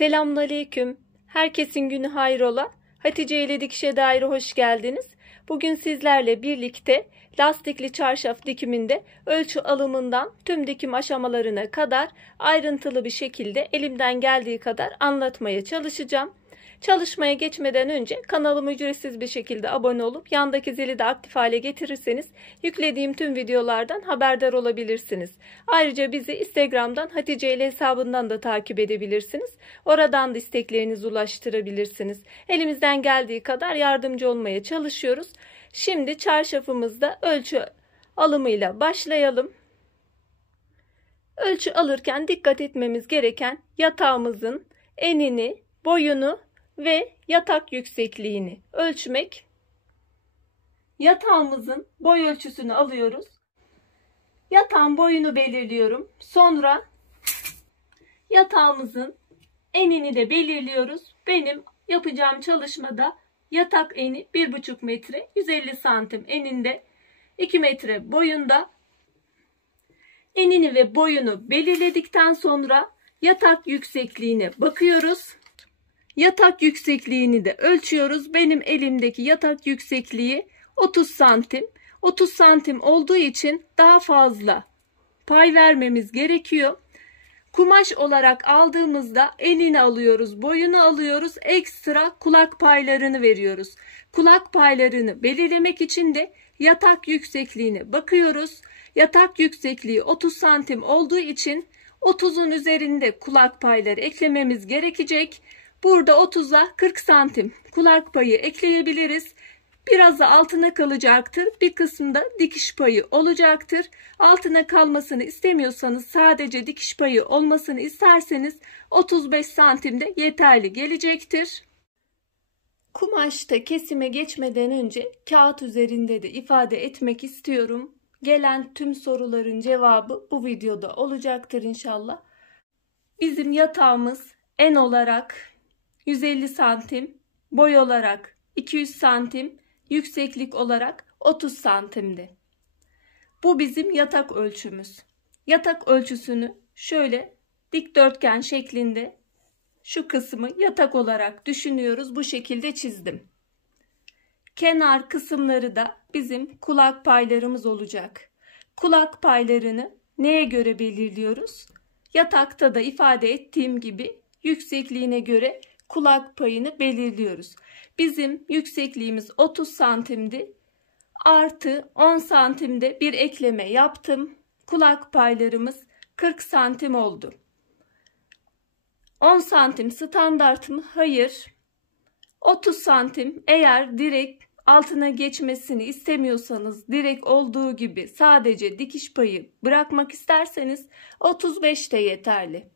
Selamünaleyküm. Herkesin günü hayrola. Hatice ile Dikişe Dair'e hoş geldiniz. Bugün sizlerle birlikte lastikli çarşaf dikiminde ölçü alımından tüm dikim aşamalarına kadar ayrıntılı bir şekilde elimden geldiği kadar anlatmaya çalışacağım. Çalışmaya geçmeden önce kanalıma ücretsiz bir şekilde abone olup yandaki zili de aktif hale getirirseniz yüklediğim tüm videolardan haberdar olabilirsiniz. Ayrıca bizi Instagram'dan Hatice ile hesabından da takip edebilirsiniz. Oradan da isteklerinizi ulaştırabilirsiniz. Elimizden geldiği kadar yardımcı olmaya çalışıyoruz. Şimdi çarşafımızda ölçü alımıyla başlayalım. Ölçü alırken dikkat etmemiz gereken yatağımızın enini, boyunu ve yatak yüksekliğini ölçmek. Yatağımızın boy ölçüsünü alıyoruz. Yatağın boyunu belirliyorum. Sonra yatağımızın enini de belirliyoruz. Benim yapacağım çalışmada yatak eni 1,5 metre, 150 santim eninde, 2 metre boyunda. Enini ve boyunu belirledikten sonra yatak yüksekliğine bakıyoruz. Yatak yüksekliğini de ölçüyoruz. Benim elimdeki yatak yüksekliği 30 santim. 30 santim olduğu için daha fazla pay vermemiz gerekiyor. Kumaş olarak aldığımızda enini alıyoruz, boyunu alıyoruz, ekstra kulak paylarını veriyoruz. Kulak paylarını belirlemek için de yatak yüksekliğine bakıyoruz. Yatak yüksekliği 30 santim olduğu için 30'un üzerinde kulak payları eklememiz gerekecek. Burada 30'a 40 santim kulak payı ekleyebiliriz. Biraz da altına kalacaktır. Bir kısımda dikiş payı olacaktır. Altına kalmasını istemiyorsanız, sadece dikiş payı olmasını isterseniz 35 santim de yeterli gelecektir. Kumaşta kesime geçmeden önce kağıt üzerinde de ifade etmek istiyorum. Gelen tüm soruların cevabı bu videoda olacaktır inşallah. Bizim yatağımız en olarak 150 santim, boy olarak 200 santim, yükseklik olarak 30 santimdi. Bu bizim yatak ölçümüz. Yatak ölçüsünü şöyle dikdörtgen şeklinde şu kısmı yatak olarak düşünüyoruz. Bu şekilde çizdim. Kenar kısımları da bizim kulak paylarımız olacak. Kulak paylarını neye göre belirliyoruz? Yatakta da ifade ettiğim gibi yüksekliğine göre kulak payını belirliyoruz. Bizim yüksekliğimiz 30 santimdi. Artı 10 santimde bir ekleme yaptım. Kulak paylarımız 40 santim oldu. 10 santim standart mı? Hayır. 30 santim eğer direkt altına geçmesini istemiyorsanız, direkt olduğu gibi sadece dikiş payı bırakmak isterseniz 35 de yeterli.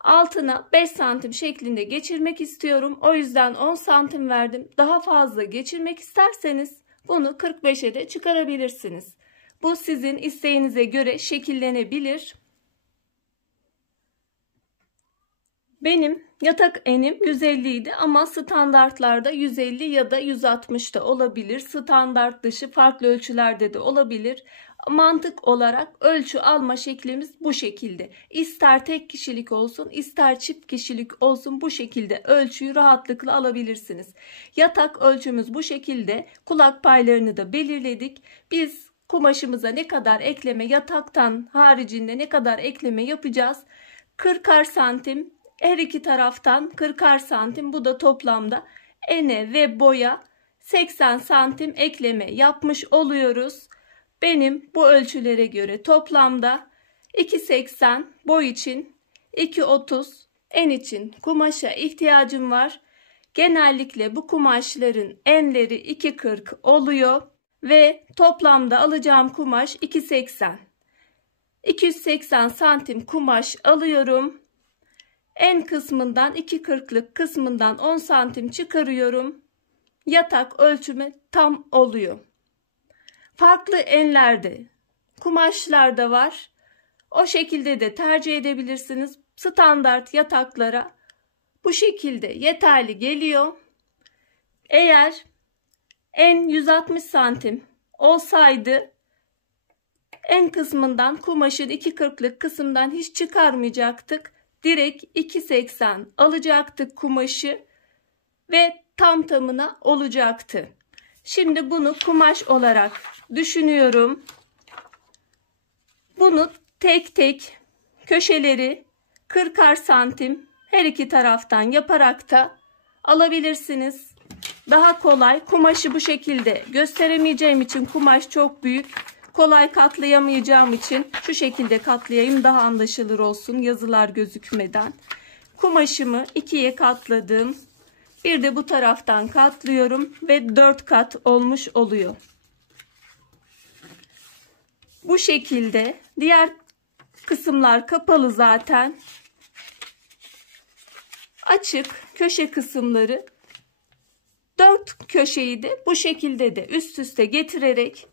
Altına 5 santim şeklinde geçirmek istiyorum. O yüzden 10 santim verdim. Daha fazla geçirmek isterseniz bunu 45'e de çıkarabilirsiniz. Bu sizin isteğinize göre şekillenebilir. Benim yatak enim 150 idi ama standartlarda 150 ya da 160 da olabilir. Standart dışı farklı ölçülerde de olabilir. Mantık olarak ölçü alma şeklimiz bu şekilde. İster tek kişilik olsun, ister çift kişilik olsun, bu şekilde ölçüyü rahatlıkla alabilirsiniz. Yatak ölçümüz bu şekilde. Kulak paylarını da belirledik. Biz kumaşımıza ne kadar ekleme, yataktan haricinde ne kadar ekleme yapacağız? 40'ar santim her iki taraftan, 40'ar santim, bu da toplamda ene ve boya 80 santim ekleme yapmış oluyoruz. Benim bu ölçülere göre toplamda 2.80 boy için, 2.30 en için kumaşa ihtiyacım var. Genellikle bu kumaşların enleri 2.40 oluyor ve toplamda alacağım kumaş 2.80. 280 santim kumaş alıyorum. En kısmından 2.40'lık kısmından 10 santim çıkarıyorum. Yatak ölçümü tam oluyor. Farklı enlerde, kumaşlarda var. O şekilde de tercih edebilirsiniz. Standart yataklara bu şekilde yeterli geliyor. Eğer en 160 santim olsaydı en kısmından, kumaşın 2.40'lık kısımdan hiç çıkarmayacaktık. direkt 2,80 alacaktık kumaşı ve tam tamına olacaktı. Şimdi bunu kumaş olarak düşünüyorum. Bunu tek tek köşeleri 40'ar santim her iki taraftan yaparak da alabilirsiniz. Daha kolay. Kumaşı bu şekilde gösteremeyeceğim için, kumaş çok büyük. Kolay katlayamayacağım için şu şekilde katlayayım, daha anlaşılır olsun yazılar gözükmeden. Kumaşımı ikiye katladım. Bir de bu taraftan katlıyorum ve 4 kat olmuş oluyor. Bu şekilde diğer kısımlar kapalı zaten. Açık köşe kısımları, 4 köşeyi de bu şekilde de üst üste getirerek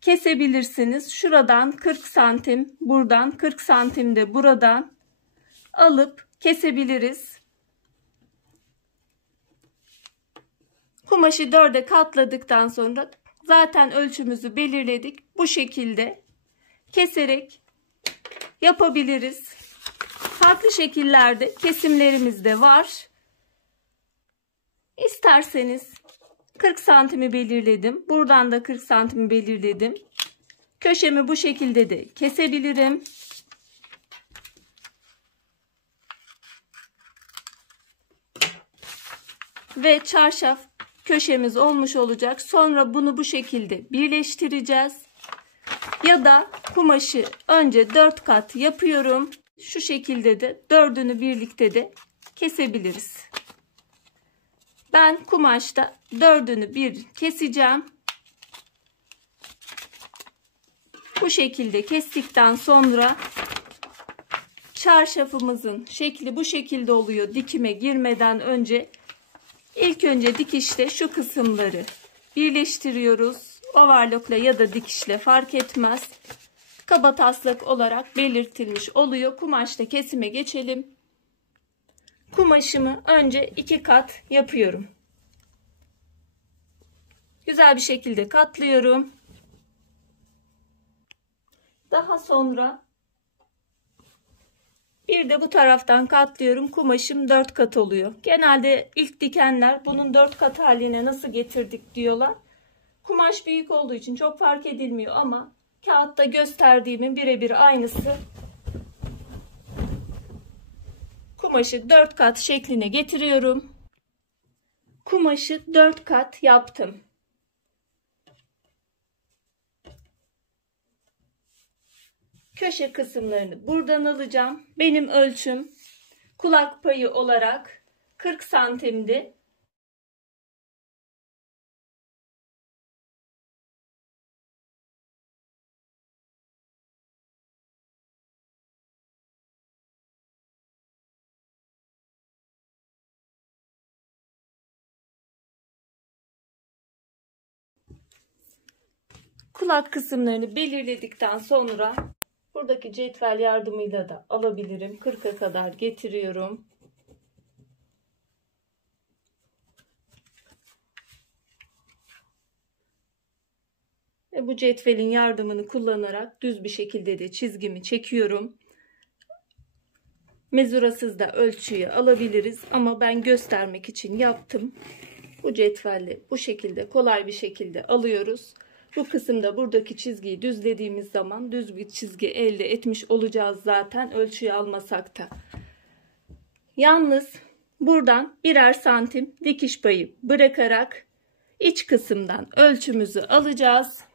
kesebilirsiniz. Şuradan 40 santim, buradan 40 santim de buradan alıp kesebiliriz. Kumaşı 4'e katladıktan sonra zaten ölçümüzü belirledik. Bu şekilde keserek yapabiliriz. Farklı şekillerde kesimlerimiz de var. İsterseniz 40 santimi belirledim. Buradan da 40 santimi belirledim. Köşemi bu şekilde de kesebilirim. Ve çarşaf köşemiz olmuş olacak. Sonra bunu bu şekilde birleştireceğiz. Ya da kumaşı önce 4 kat yapıyorum. Şu şekilde de 4'ünü birlikte de kesebiliriz. Ben kumaşta 4'ünü bir keseceğim. Bu şekilde kestikten sonra çarşafımızın şekli bu şekilde oluyor. Dikime girmeden önce ilk önce dikişte şu kısımları birleştiriyoruz. Overlockla ya da dikişle fark etmez. Kabataslak olarak belirtilmiş oluyor. Kumaşta kesime geçelim. Kumaşımı önce 2 kat yapıyorum. Güzel bir şekilde katlıyorum. Daha sonra bir de bu taraftan katlıyorum. Kumaşım 4 kat oluyor. Genelde ilk dikenler bunun 4 kat haline nasıl getirdik diyorlar. Kumaş büyük olduğu için çok fark edilmiyor ama kağıtta gösterdiğimin birebir aynısı. Kumaşı 4 kat şekline getiriyorum. Kumaşı 4 kat yaptım. Köşe kısımlarını buradan alacağım. Benim ölçüm kulak payı olarak 40 santimdi. Kulak kısımlarını belirledikten sonra buradaki cetvel yardımıyla da alabilirim. 40'a kadar getiriyorum. Ve bu cetvelin yardımını kullanarak düz bir şekilde de çizgimi çekiyorum. Mezurasız da ölçüyü alabiliriz ama ben göstermek için yaptım. Bu cetvelle bu şekilde kolay bir şekilde alıyoruz. Bu kısımda buradaki çizgiyi düzlediğimiz zaman düz bir çizgi elde etmiş olacağız zaten ölçüyü almasak da. Yalnız buradan birer santim dikiş payı bırakarak iç kısımdan ölçümüzü alacağız.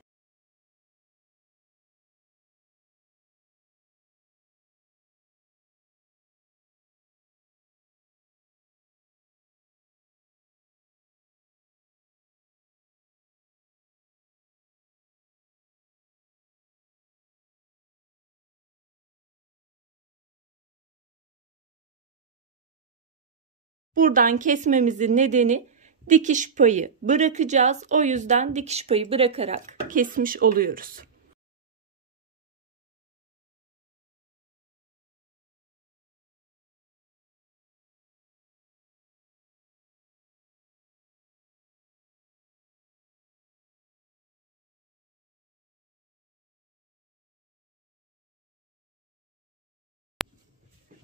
Buradan kesmemizin nedeni dikiş payı bırakacağız. O yüzden dikiş payı bırakarak kesmiş oluyoruz.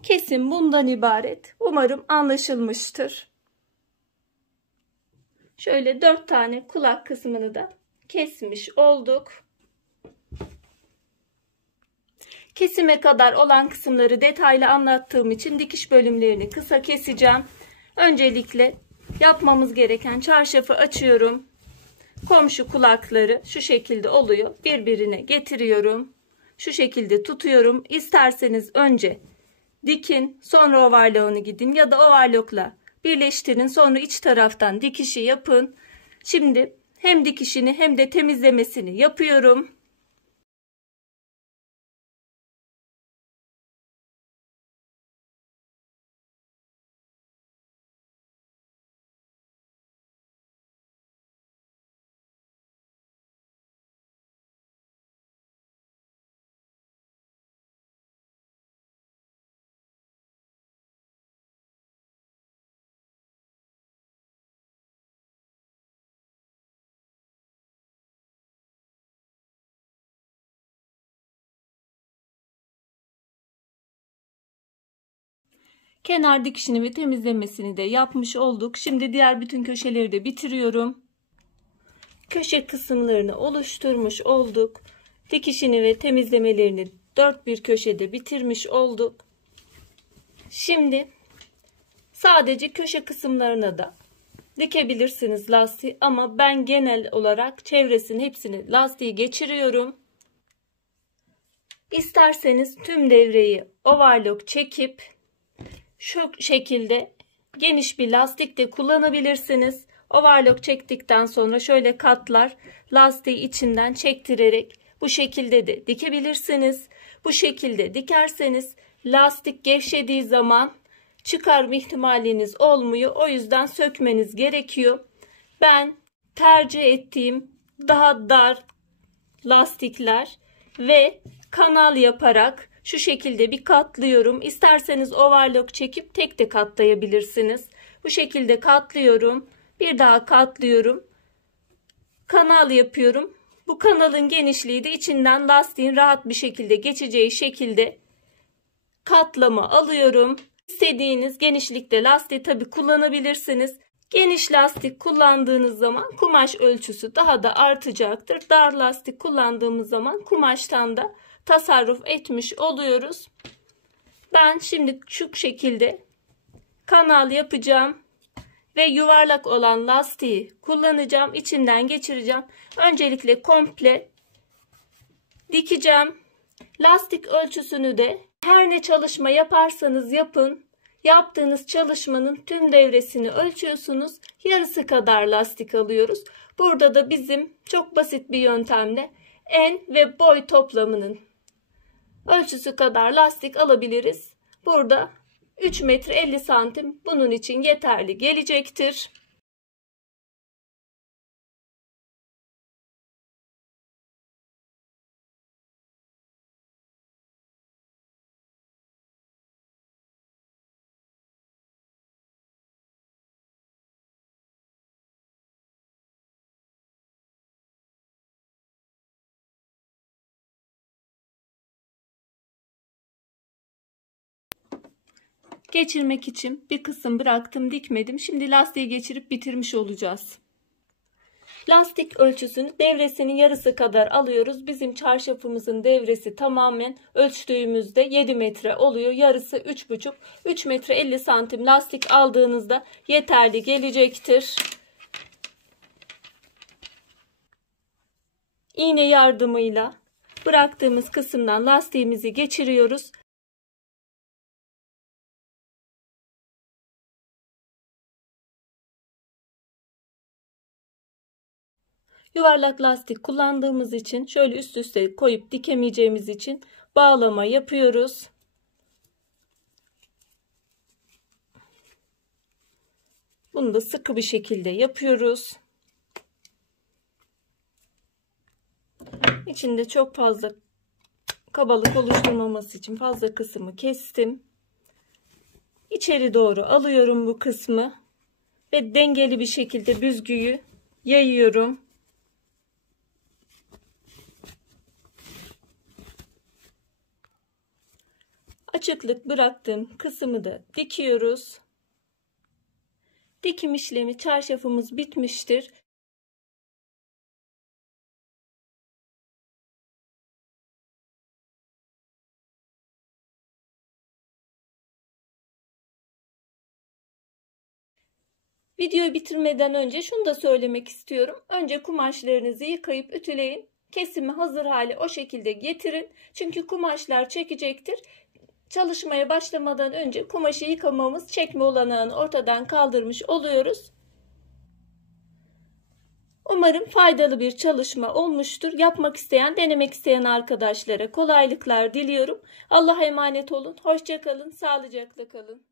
Kesim bundan ibaret. Umarım anlaşılmıştır. Şöyle 4 tane kulak kısmını da kesmiş olduk. Kesime kadar olan kısımları detaylı anlattığım için dikiş bölümlerini kısa keseceğim. Öncelikle yapmamız gereken çarşafı açıyorum. Komşu kulakları şu şekilde oluyor. Birbirine getiriyorum. Şu şekilde tutuyorum. İsterseniz önce dikin, sonra overlock'unu gidin ya da overlock'la birleştirin. Sonra iç taraftan dikişi yapın. Şimdi hem dikişini hem de temizlemesini yapıyorum. Kenar dikişini ve temizlemesini de yapmış olduk. Şimdi diğer bütün köşeleri de bitiriyorum. Köşe kısımlarını oluşturmuş olduk. Dikişini ve temizlemelerini dört bir köşede bitirmiş olduk. Şimdi sadece köşe kısımlarına da dikebilirsiniz lastiği ama ben genel olarak çevresinin hepsini lastiği geçiriyorum. İsterseniz tüm devreyi overlock çekip şu şekilde geniş bir lastik de kullanabilirsiniz. Overlock çektikten sonra şöyle katlar lastiği içinden çektirerek bu şekilde de dikebilirsiniz. Bu şekilde dikerseniz lastik gevşediği zaman çıkarma ihtimaliniz olmuyor. O yüzden sökmeniz gerekiyor. Ben tercih ettiğim daha dar lastikler ve kanal yaparak şu şekilde bir katlıyorum. İsterseniz overlock çekip tek de katlayabilirsiniz. Bu şekilde katlıyorum. Bir daha katlıyorum. Kanal yapıyorum. Bu kanalın genişliği de içinden lastiğin rahat bir şekilde geçeceği şekilde katlama alıyorum. İstediğiniz genişlikte lastiği tabi kullanabilirsiniz. Geniş lastik kullandığınız zaman kumaş ölçüsü daha da artacaktır. Dar lastik kullandığımız zaman kumaştan da tasarruf etmiş oluyoruz. Ben şimdi şu şekilde kanal yapacağım ve yuvarlak olan lastiği kullanacağım. İçinden geçireceğim. Öncelikle komple dikeceğim. Lastik ölçüsünü de her ne çalışma yaparsanız yapın, yaptığınız çalışmanın tüm devresini ölçüyorsunuz. Yarısı kadar lastik alıyoruz. Burada da bizim çok basit bir yöntemle en ve boy toplamının ölçüsü kadar lastik alabiliriz. Burada 3 metre 50 santim bunun için yeterli gelecektir. Geçirmek için bir kısım bıraktım, dikmedim. Şimdi lastiği geçirip bitirmiş olacağız. Lastik ölçüsünü devresinin yarısı kadar alıyoruz. Bizim çarşafımızın devresi tamamen ölçtüğümüzde 7 metre oluyor. Yarısı 3,5. 3 metre 50 santim lastik aldığınızda yeterli gelecektir. İğne yardımıyla bıraktığımız kısımdan lastiğimizi geçiriyoruz. Yuvarlak lastik kullandığımız için şöyle üst üste koyup dikemeyeceğimiz için bağlama yapıyoruz. Bunu da sıkı bir şekilde yapıyoruz. İçinde çok fazla kabalık oluşturmaması için fazla kısmı kestim. İçeri doğru alıyorum bu kısmı ve dengeli bir şekilde büzgüyü yayıyorum. açıklık bıraktığım kısmı da dikiyoruz. Dikim işlemi, çarşafımız bitmiştir. Videoyu bitirmeden önce şunu da söylemek istiyorum. Önce kumaşlarınızı yıkayıp ütüleyin. Kesimi hazır hale o şekilde getirin. Çünkü kumaşlar çekecektir. Çalışmaya başlamadan önce kumaşı yıkamamız, çekme olanağını ortadan kaldırmış oluyoruz. Umarım faydalı bir çalışma olmuştur. Yapmak isteyen, denemek isteyen arkadaşlara kolaylıklar diliyorum. Allah'a emanet olun. Hoşça kalın, sağlıcakla kalın.